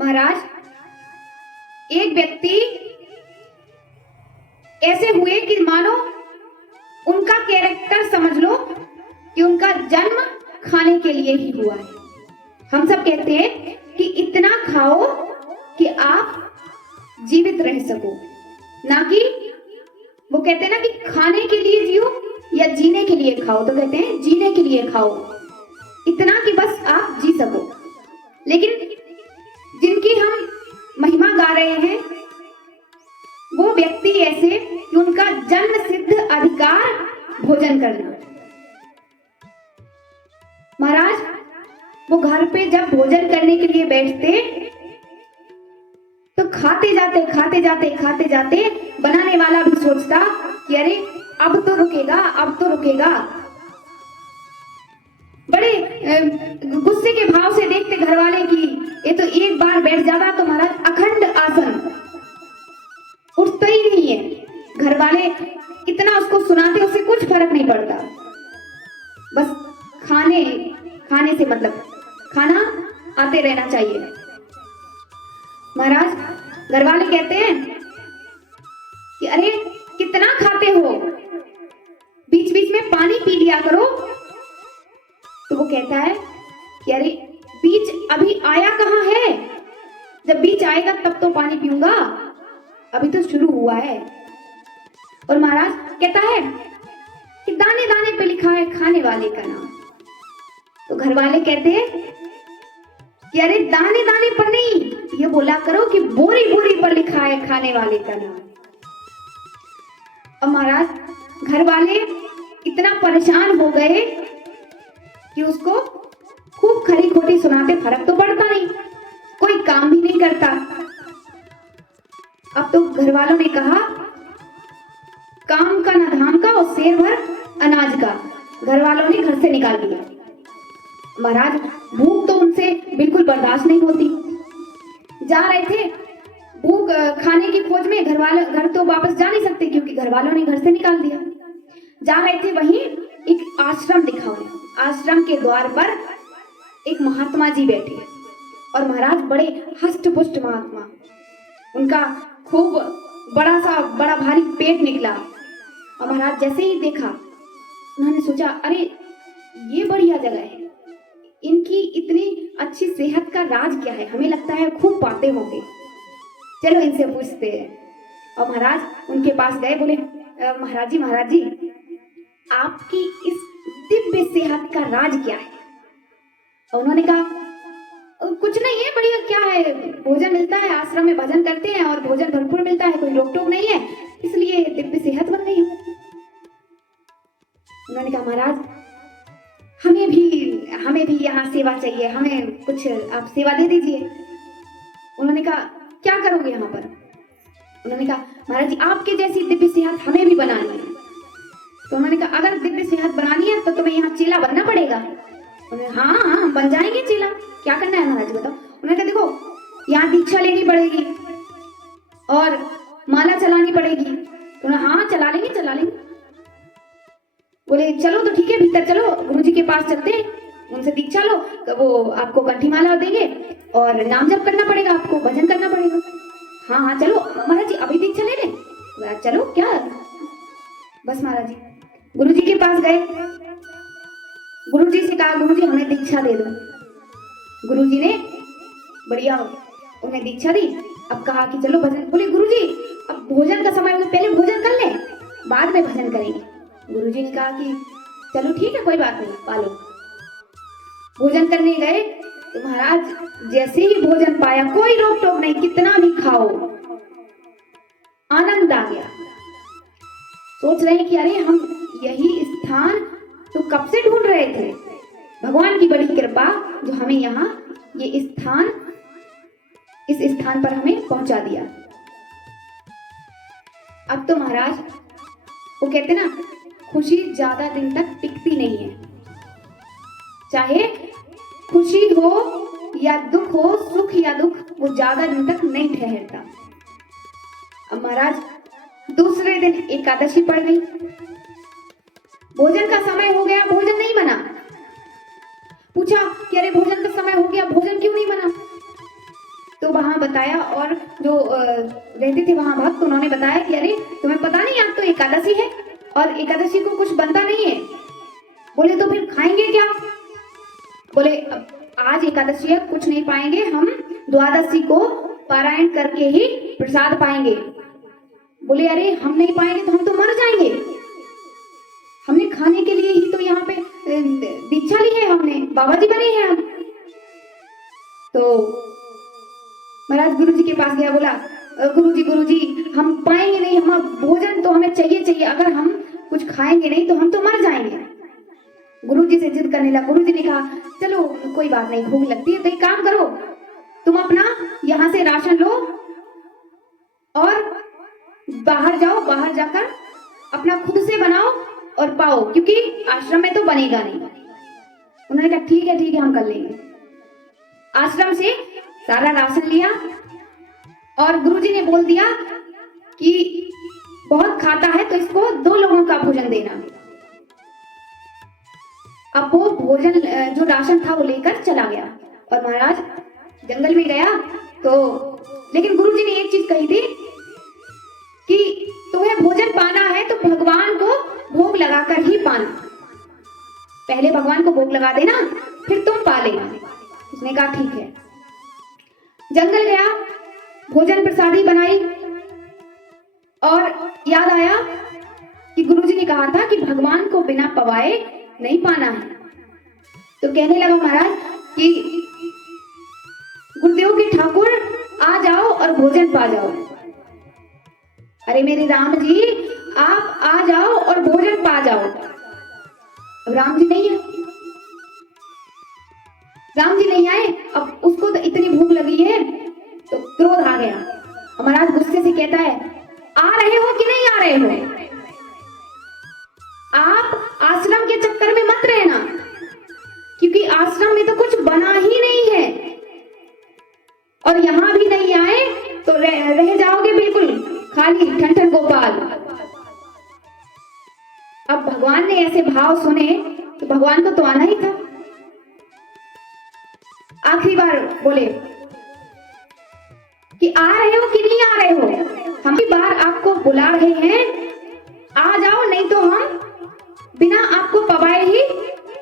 महाराज, एक व्यक्ति ऐसे हुए कि मानो उनका कैरेक्टर समझ लो कि उनका जन्म खाने के लिए ही हुआ है। हम सब कहते हैं कि इतना खाओ कि आप जीवित रह सको, ना कि वो कहते हैं ना कि खाने के लिए जियो या जीने के लिए खाओ, तो कहते हैं जीने के लिए खाओ, इतना कि बस आप जी सको। लेकिन जिनकी हम महिमा गा रहे हैं वो व्यक्ति ऐसे कि उनका जन्म सिद्ध अधिकार भोजन करना। महाराज, वो घर पे जब भोजन करने के लिए बैठते तो खाते जाते बनाने वाला भी सोचता कि अरे अब तो रुकेगा। बड़े गुस्से के भाव से देखते घर वाले की ये तो एक बार बैठ जाता तो महाराज अखंड आसन, उठता ही नहीं है। घर वाले इतना उसको सुनाते, उससे कुछ फर्क नहीं पड़ता। बस खाने से मतलब खाना आते रहना चाहिए। महाराज, घर वाले कहते हैं कि अरे कितना खाते हो, बीच बीच में पानी पी लिया करो। तो वो कहता है कि अरे बीच अभी आया कहाँ है, जब बीच आएगा तब तो पानी पीऊंगा, अभी तो शुरू हुआ है। और महाराज कहता है कि दाने दाने पे लिखा है खाने वाले का नाम। तो घर वाले कहते हैं कि अरे दाने दाने पर नहीं, ये बोला करो कि बोरी बोरी पर लिखा है खाने वाले का नाम। और महाराज घर वाले इतना परेशान हो गए कि उसको खूब खरी खोटी सुनाते, फर्क तो पड़ता नहीं, कोई काम भी नहीं करता। अब तो घर वालों ने कहा काम का ना धाम का और शेर भर अनाज का, घर वालों ने घर से निकाल दिया। महाराज भूख तो उनसे बिल्कुल बर्दाश्त नहीं होती, जा रहे थे भूख खाने की खोज में, घर तो वापस जा नहीं सकते क्योंकि घर वालों ने घर से निकाल दिया। जा रहे थे वहीं एक आश्रम दिखा उन्हें, आश्रम के द्वार पर एक महात्मा जी बैठे और महाराज बड़े हष्ट पुष्ट महात्मा, उनका खूब बड़ा भारी पेट निकला। और महाराज जैसे ही देखा उन्होंने सोचा अरे ये बढ़िया जगह है, इनकी इतनी अच्छी सेहत का राज क्या है, हमें लगता है खूब पाते होंगे, चलो इनसे पूछते हैं। और महाराज उनके पास गए, बोले महाराज जी आपकी इस दिव्य सेहत का राज क्या है। और उन्होंने कहा कुछ नहीं है, बढ़िया क्या है, भोजन मिलता है, आश्रम में भजन करते हैं और भोजन भरपूर मिलता है, कोई रोक टोक नहीं है, इसलिए दिव्य सेहत बन गई है। उन्होंने कहा महाराज हमें भी यहाँ सेवा चाहिए, हमें कुछ आप सेवा दे दीजिए। उन्होंने कहा क्या करोगे यहाँ पर। उन्होंने कहा महाराज जी आपके जैसी दिव्य सेहत हमें भी बनानी है। तो उन्होंने कहा अगर दिव्य सेहत बनानी है तो तुम्हें यहाँ चेला बनना पड़ेगा। उन्होंने हाँ हम बन जाएंगे चेला, क्या करना है महाराज बताओ। उन्होंने कहा देखो यहाँ दीक्षा लेनी पड़ेगी और माला चलानी पड़ेगी। तो हाँ चला लेंगे। बोले चलो तो ठीक है, भीतर चलो, गुरुजी के पास चलते हैं, उनसे दीक्षा लो, तो वो आपको कंठी माला देंगे और नाम जप करना पड़ेगा, आपको भजन करना पड़ेगा। हाँ चलो महाराज जी अभी दीक्षा ले लें। चलो क्या, बस महाराज जी गुरुजी के पास गए, गुरुजी से कहा गुरुजी हमें दीक्षा दे दो। गुरुजी ने बढ़िया उन्हें दीक्षा दी। अब कहा कि चलो भजन, बोले गुरुजी अब भोजन का समय, पहले भोजन कर ले बाद में भजन करेंगे। गुरुजी ने कहा कि चलो ठीक है कोई बात नहीं, पालो। भोजन करने गए तो महाराज जैसे ही भोजन पाया, कोई रोक टोक नहीं, कितना भी खाओ, आनंद आ गया। सोच रहे हैं कि अरे हम यही स्थान तो कब से ढूंढ रहे थे, भगवान की बड़ी कृपा जो हमें यहाँ इस स्थान पर हमें पहुंचा दिया। अब तो महाराज वो कहते ना खुशी ज्यादा दिन तक टिकती नहीं है, चाहे खुशी हो या दुख हो, सुख या दुख, वो ज्यादा दिन तक नहीं ठहरता। अब महाराज दूसरे दिन एकादशी पड़ गई, भोजन का समय हो गया, भोजन नहीं बना। पूछा कि अरे भोजन का समय हो गया, भोजन क्यों नहीं बना। तो बताया, और जो रहते थे वहां भक्त, उन्होंने बताया कि अरे तुम्हें पता नहीं आज तो एकादशी है और एकादशी को कुछ बनता नहीं है। बोले तो फिर खाएंगे क्या? बोले अब आज एकादशी है, कुछ नहीं पाएंगे, हम द्वादशी को पारायण करके ही प्रसाद पाएंगे। बोले अरे हम नहीं पाएंगे तो हम तो मर जाएंगे, हमने खाने के लिए ही तो यहाँ पे दीक्षा ली है, हमने बाबा जी बने हैं हम। तो महाराज गुरु जी के पास गया, बोला गुरु जी हम पाएंगे नहीं, हम भोजन तो हमें चाहिए चाहिए, अगर हम कुछ खाएंगे नहीं तो हम तो मर जाएंगे। गुरु जी से जिद करने लगा। गुरु जी ने कहा चलो कोई बात नहीं, भूख लगती है तो एक काम करो, तुम अपना यहाँ से राशन लो और बाहर जाओ, बाहर जाकर अपना खुद से बनाओ और पाओ, क्योंकि आश्रम में तो बनेगा नहीं। उन्होंने कहा ठीक है हम कर लेंगे। आश्रम से सारा राशन लिया और गुरुजी ने बोल दिया कि बहुत खाता है तो इसको 2 लोगों का भोजन देना। अब वो भोजन जो राशन था वो लेकर चला गया और महाराज जंगल में गया। तो लेकिन गुरुजी ने एक चीज कही थी कि तुम्हें भोजन पाना है तो भगवान को भोग लगाकर ही पाना, पहले भगवान को भोग लगा देना फिर तुम पा लेना। उसने कहा ठीक है। जंगल गया, भोजन प्रसादी बनाई और याद आया कि गुरुजी ने कहा था कि भगवान को बिना पवाए नहीं पाना है। तो कहने लगा महाराज कि गुरुदेव के ठाकुर आ जाओ और भोजन पा जाओ। अरे मेरे राम जी आप आ जाओ और भोजन पा जाओ। अब राम जी नहीं है, राम जी नहीं आए। अब उसको तो इतनी भूख लगी है तो क्रोध आ गया। महाराज गुस्से से कहता है आ रहे हो कि नहीं आ रहे हो? आप आश्रम के चक्कर में मत रहना, क्योंकि आश्रम में तो कुछ बना ही नहीं है और यहां भी नहीं आए तो रह जाओगे बिल्कुल खाली ठन गोपाल। अब भगवान ने ऐसे भाव सुने तो भगवान को तो आना ही था। आखिरी बार बोले कि आ रहे हो कि नहीं आ रहे हो? हम भी बार आपको बुला रहे हैं, आ जाओ, नहीं तो हम बिना आपको पवाए ही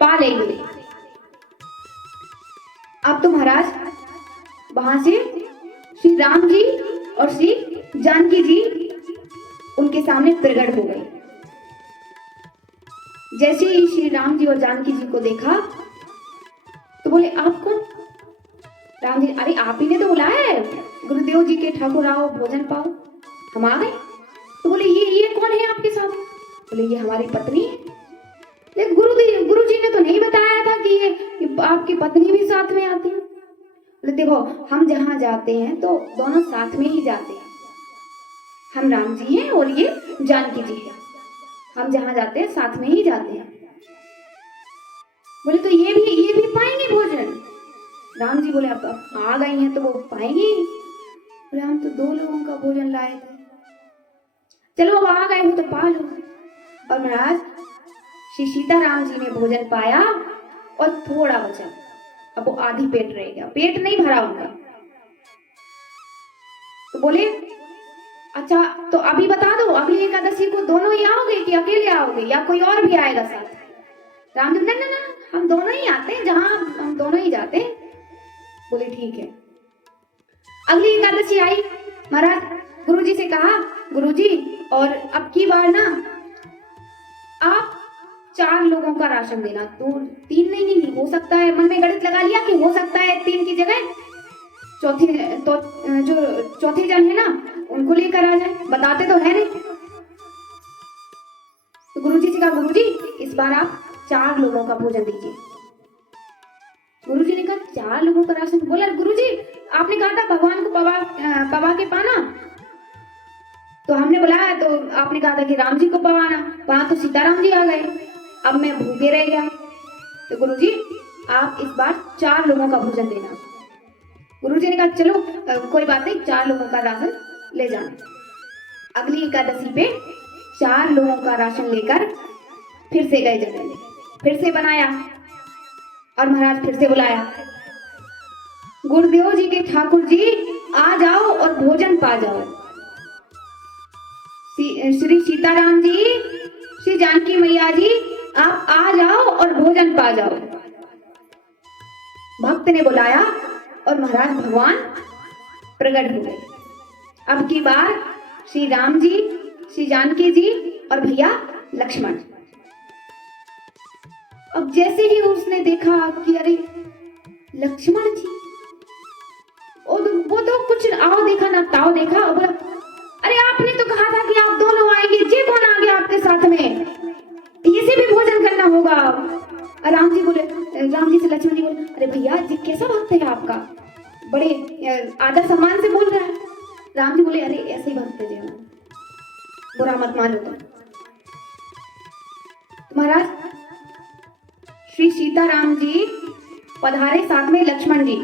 पा लेंगे। अब तो महाराज वहां से श्री राम जी और श्री जानकी जी उनके सामने प्रकट हो गए। जैसे ही श्री राम जी और जानकी जी को देखा तो बोले आप कौन? राम जी अरे आप ही ने तो बुलाया है, गुरुदेव जी के ठाकुर आओ भोजन पाओ, हम आ गए। तो बोले ये कौन है आपके साथ? बोले ये हमारी पत्नी है। लेकिन गुरु जी ने तो नहीं बताया था कि ये आपकी पत्नी भी साथ में आती है। बोले देखो हम जहां जाते हैं तो दोनों साथ में ही जाते हैं, हम राम जी हैं और ये जानकी जी है, हम जहां जाते हैं साथ में ही जाते हैं। बोले तो ये भी पाएंगे भोजन? राम जी बोले अब आ गई हैं तो वो पाएंगे। बोले हम तो 2 लोगों का भोजन लाए थे। चलो अब आ गए हो तो पा लो। और महाराज श्री सीताराम जी ने भोजन पाया और थोड़ा बचा, अब वो आधी पेट रह गया, पेट नहीं भरा उनका। तो बोले अच्छा तो अभी बता दो अगली एकादशी को दोनों ही आओगे कि अकेले आओगे या कोई और भी आएगा साथ? राम जी ना हम दोनों ही आते हैं, जहां हम दोनों ही जाते हैं। बोले ठीक है। अगली एकादशी आई, महाराज गुरुजी से कहा गुरुजी और अब की बार ना आप 4 लोगों का राशन देना। तो 3 नहीं हो सकता है, मन में गणित लगा लिया कि हो सकता है 3 की जगह जो चौथे जन है ना उनको लेकर आ जाए, बताते तो है नहीं। तो गुरुजी से कहा गुरुजी इस बार आप 4 लोगों का भोजन दीजिए। गुरुजी ने कहा 4 लोगों का राशन? बोला गुरुजी आपने कहा था भगवान को पवा के पाना, तो हमने बुलाया तो आपने कहा था कि राम जी को पवाना, वहां तो सीताराम जी आ गए, अब मैं भूखे रह गया। तो गुरुजी आप इस बार 4 लोगों का भोजन देना। गुरुजी ने कहा चलो कोई बात नहीं, 4 लोगों का राशन ले जाना। अगली एकादशी पे 4 लोगों का राशन लेकर फिर से गए जंगल में, फिर से बनाया और महाराज फिर से बुलाया। गुरुदेव जी के ठाकुर जी आ जाओ और भोजन पा जाओ। श्री सीताराम जी, श्री जानकी मैया जी, आप आ जाओ और भोजन पा जाओ। भक्त ने बुलाया और महाराज भगवान प्रकट हो गए। अब की बार श्री राम जी, श्री जानकी जी और भैया लक्ष्मण। अब जैसे ही उसने देखा कि अरे लक्ष्मण जी, वो तो कुछ आओ देखा ना ताओ देखा, और बोला अरे आपने तो कहा था कि आप दोनों आएंगे, ये कौन आ गया आपके साथ में, इसे भी भोजन करना होगा। राम जी से लक्ष्मण जी बोले अरे भैया जी कैसा भक्त है आपका, बड़े आदर सम्मान से बोल रहा है। राम जी बोले अरे ऐसे ही भक्त है, बुरा मत मानो। तो महाराज श्री सीताराम जी पधारे, साथ में लक्ष्मण जी।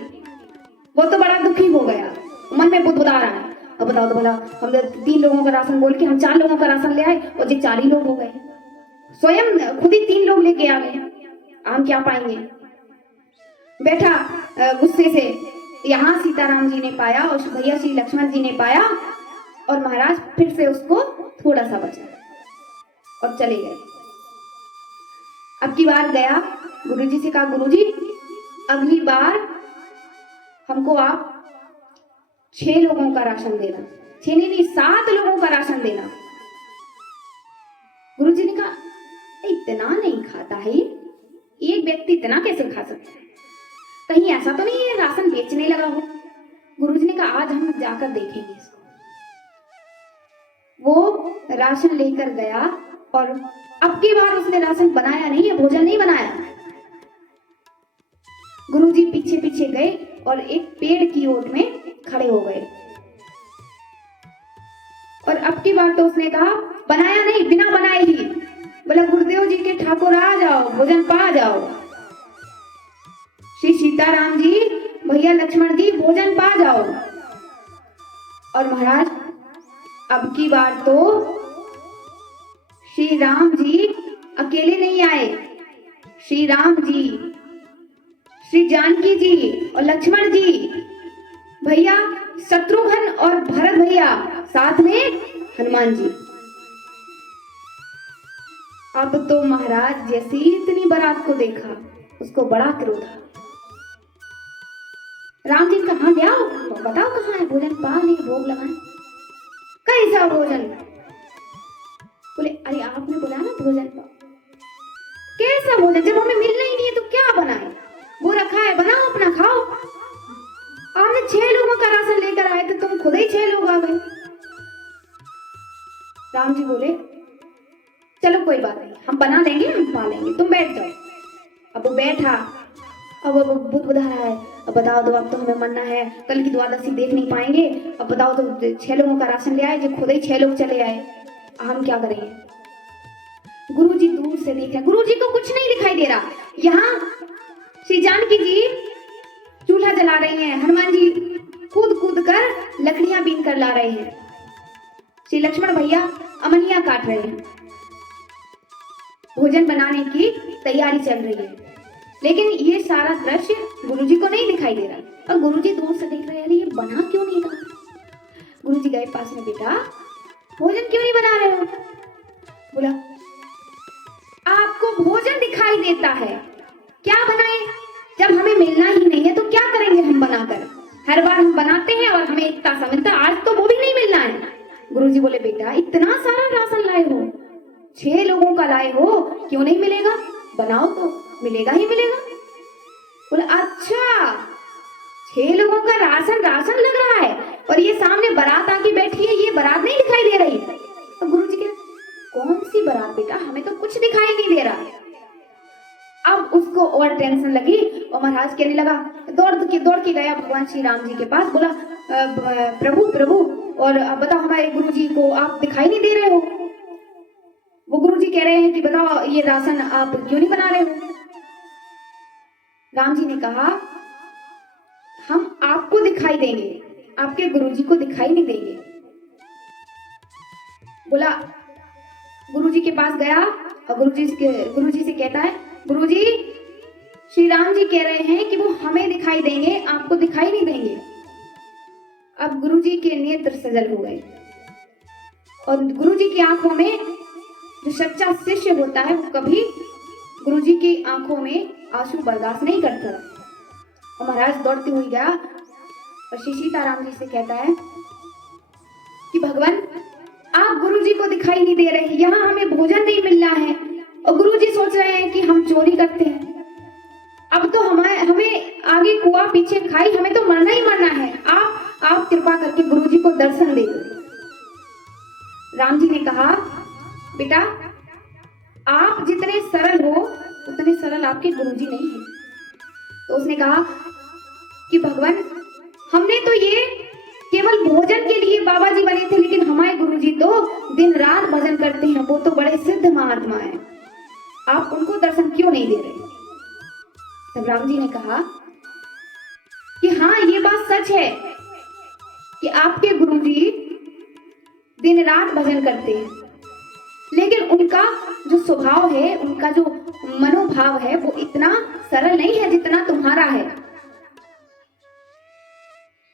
वो तो बड़ा दुखी हो गया, मन में बुदबुदा रहा है, अब बताओ तो भला हम 3 लोगों का राशन बोल के हम 4 लोगों का राशन ले आए और जो 4 ही लोग हो गए, स्वयं खुद ही 3 लोग लेके आ गए, हम क्या पाएंगे। बैठा गुस्से से। यहाँ सीताराम जी ने पाया और भैया श्री लक्ष्मण जी ने पाया, और महाराज फिर से उसको थोड़ा सा बचा और चले गए। अब की बार गया गुरुजी से कहा गुरुजी अगली बार हमको आप 6 लोगों का राशन देना, 6 नहीं 7 लोगों का राशन देना। गुरुजी ने कहा इतना नहीं खाता है, एक व्यक्ति इतना कैसे खा सकता है, कहीं ऐसा तो नहीं है राशन बेचने लगा हो। गुरुजी ने कहा आज हम जाकर देखेंगे इसको। वो राशन लेकर गया और अब की बार उसने राशन बनाया नहीं है, भोजन नहीं बनाया। गुरुजी पीछे पीछे गए और एक पेड़ की ओट में खड़े हो गए, और अब की बार तो उसने कहा बनाया नहीं, बिना बनाए ही बोला गुरुदेव जी के ठाकुर आ जाओ, भोजन पा जाओ। श्री सीताराम जी, भैया लक्ष्मण जी, भोजन पा जाओ। और महाराज अब की बार तो श्री राम जी अकेले नहीं आए, श्री राम जी, श्री जानकी जी और लक्ष्मण जी, भैया शत्रुघ्न और भरत भैया, साथ में हनुमान जी। अब तो महाराज जैसे ही इतनी बारात को देखा उसको बड़ा क्रोध आ। राम जी कहा जाओ, बताओ कहाँ है भोजन, पा नहीं भोग लगाए। कैसा भोजन? बोले अरे आपने बोला ना भोजन पा। कैसा भोजन, जब हमें मिलना ही नहीं है तो क्या बनाए, वो रखा है बनाओ अपना खाओ। आपने 6 लोगों का राशन लेकर आए थे, तुम खुद ही 6 लोग आ गए। राम जी बोले चलो कोई बात नहीं, हम बना लेंगे, हम पा लेंगे, तुम बैठ जाओ। अब वो बैठा, अब वो बुदबुदा रहा है, अब बताओ तो अब तो हमें मरना है, कल की द्वादशी देख नहीं पाएंगे, अब बताओ तो 6 लोगों का राशन ले आए, जो खुद ही 6 लोग चले आए, हम क्या करेंगे। गुरुजी दूर से देख रहे, गुरुजी को कुछ नहीं दिखाई दे रहा। यहाँ श्री जानकी जी चूल्हा जला रही हैं, हनुमान जी कूद कूद कर लकड़ियां बीन कर ला रहे हैं, श्री लक्ष्मण भैया अमनिया काट रहे हैं, भोजन बनाने की तैयारी चल रही है। लेकिन ये सारा दृश्य गुरुजी को नहीं दिखाई दे रहा, और गुरुजी दूर से देख रहे हैं, ये बना क्यों नहीं रहा। गुरुजी गए पास में, बेटा भोजन क्यों नहीं बना रहे हो। बोला आपको भोजन दिखाई देता है, क्या बनाए, जब हमें मिलना ही नहीं है तो क्या करेंगे हम बनाकर। हर बार हम बनाते हैं और हमें इतना सा मिलता, आज तो वो भी नहीं मिलना है। गुरुजी बोले बेटा इतना सारा राशन लाए हो, 6 लोगों का लाए हो, क्यों नहीं मिलेगा, बनाओ तो मिलेगा ही मिलेगा। बोले अच्छा 6 लोगों का राशन राशन लग रहा है, और ये सामने बारात आके बैठी है, ये बारात नहीं दिखाई दे रही। तो गुरुजी के कौन सी बारात बेटा, हमें तो कुछ दिखाई नहीं दे रहा। अब उसको और टेंशन लगी, और महाराज कहने लगा, दौड़ के गया भगवान श्री राम जी के पास, बोला प्रभु प्रभु, और अब बताओ हमारे गुरुजी को आप दिखाई नहीं दे रहे हो। वो गुरुजी कह रहे हैं कि बताओ ये राशन आप क्यों नहीं बना रहे हो। राम जी ने कहा हम आपको दिखाई देंगे, आपके गुरुजी को दिखाई नहीं देंगे। बोला गुरुजी के पास गया और गुरुजी से कहता है, गुरुजी श्री राम जी कह रहे हैं कि वो हमें दिखाई देंगे, आपको दिखाई नहीं देंगे। अब गुरु जी के नेत्र सजल हो गए और गुरु जी की आंखों में, जो सच्चा शिष्य होता है वो कभी गुरु जी की आंखों में आंसू बर्दाश्त नहीं करता। और महाराज दौड़ते हुए गया और श्री सीताराम जी से कहता है कि भगवान आप गुरु जी को दिखाई नहीं दे रहे, यहाँ हमें भोजन नहीं मिल रहा है और गुरु जी सोच रहे हैं कि हम चोरी करते हैं। अब तो हमें आगे कुआं पीछे खाई, हमें तो मरना ही मरना है। आप कृपा करके गुरु जी को दर्शन दे दो। राम जी ने कहा बेटा आप जितने सरल हो उतने सरल आपके गुरु जी नहीं है। तो उसने कहा कि भगवान हमने तो ये केवल भोजन के लिए बाबा जी बने थे, लेकिन हमारे गुरु जी तो दिन रात भजन करते हैं, वो तो बड़े सिद्ध महात्मा हैं, आप उनको दर्शन क्यों नहीं दे रहे। तब राम जी ने कहा कि हाँ ये बात सच है कि आपके गुरु जी दिन रात भजन करते हैं, लेकिन उनका जो स्वभाव है, उनका जो मनोभाव है वो इतना सरल नहीं है जितना तुम्हारा है।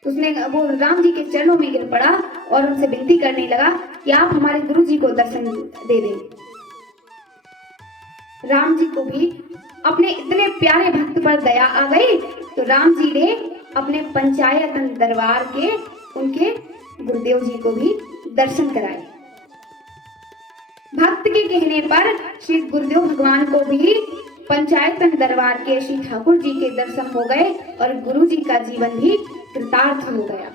उसने वो राम जी के चरणों में गिर पड़ा और उनसे विनती करने लगा कि आप हमारे गुरु जी को दर्शन दे दें। राम जी को भी अपने इतने प्यारे भक्त पर दया आ गई, तो राम जी ने अपने पंचायतन दरबार के उनके गुरुदेव जी को भी दर्शन कराए। भक्त के कहने पर श्री गुरुदेव भगवान को भी पंचायतन दरबार के श्री ठाकुर जी के दर्शन हो गए और गुरु जी का जीवन भी कृतार्थ हो गया।